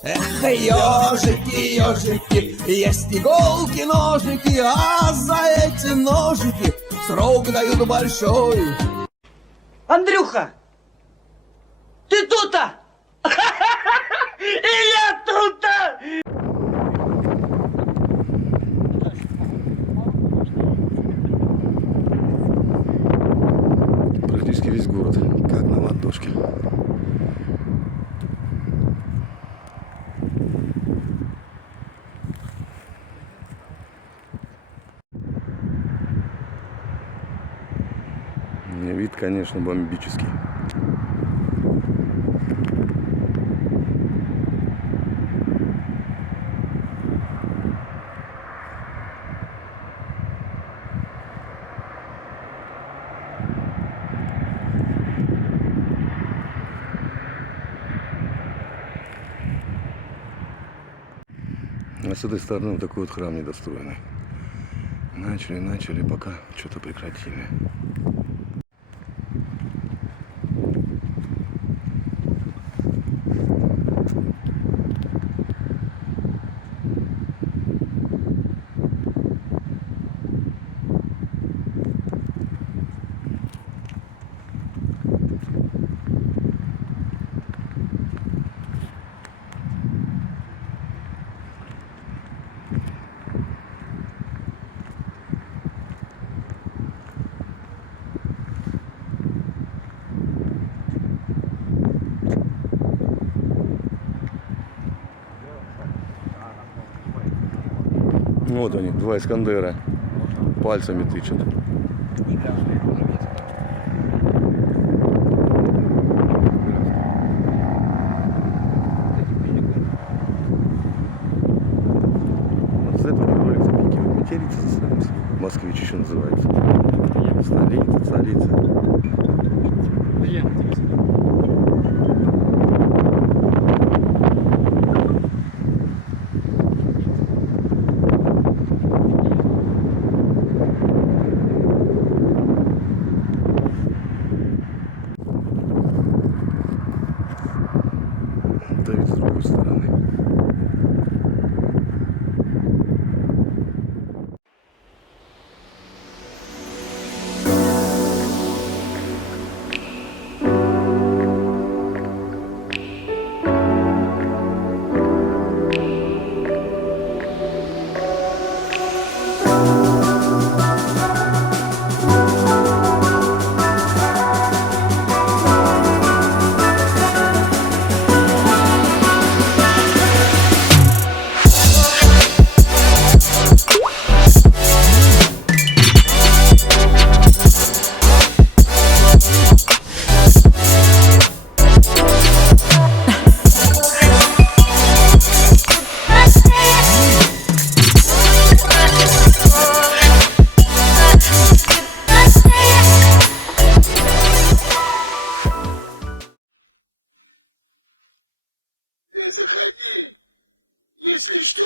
Эх, ежики, ежики, есть иголки, ножики, а за эти ножики срок дают большой. Андрюха, ты тут-то? И я тут-то! Практически весь город, как на ладошке. Вид, конечно, бомбический. А с этой стороны вот такой вот храм недостроенный. Начали, пока что-то прекратили. Вот они, два Искандера, пальцами тычут. Вот с этого ролик запикивает, матерится за столицу. Москвич еще называется. Столица. Давид с другой стороны. Если что,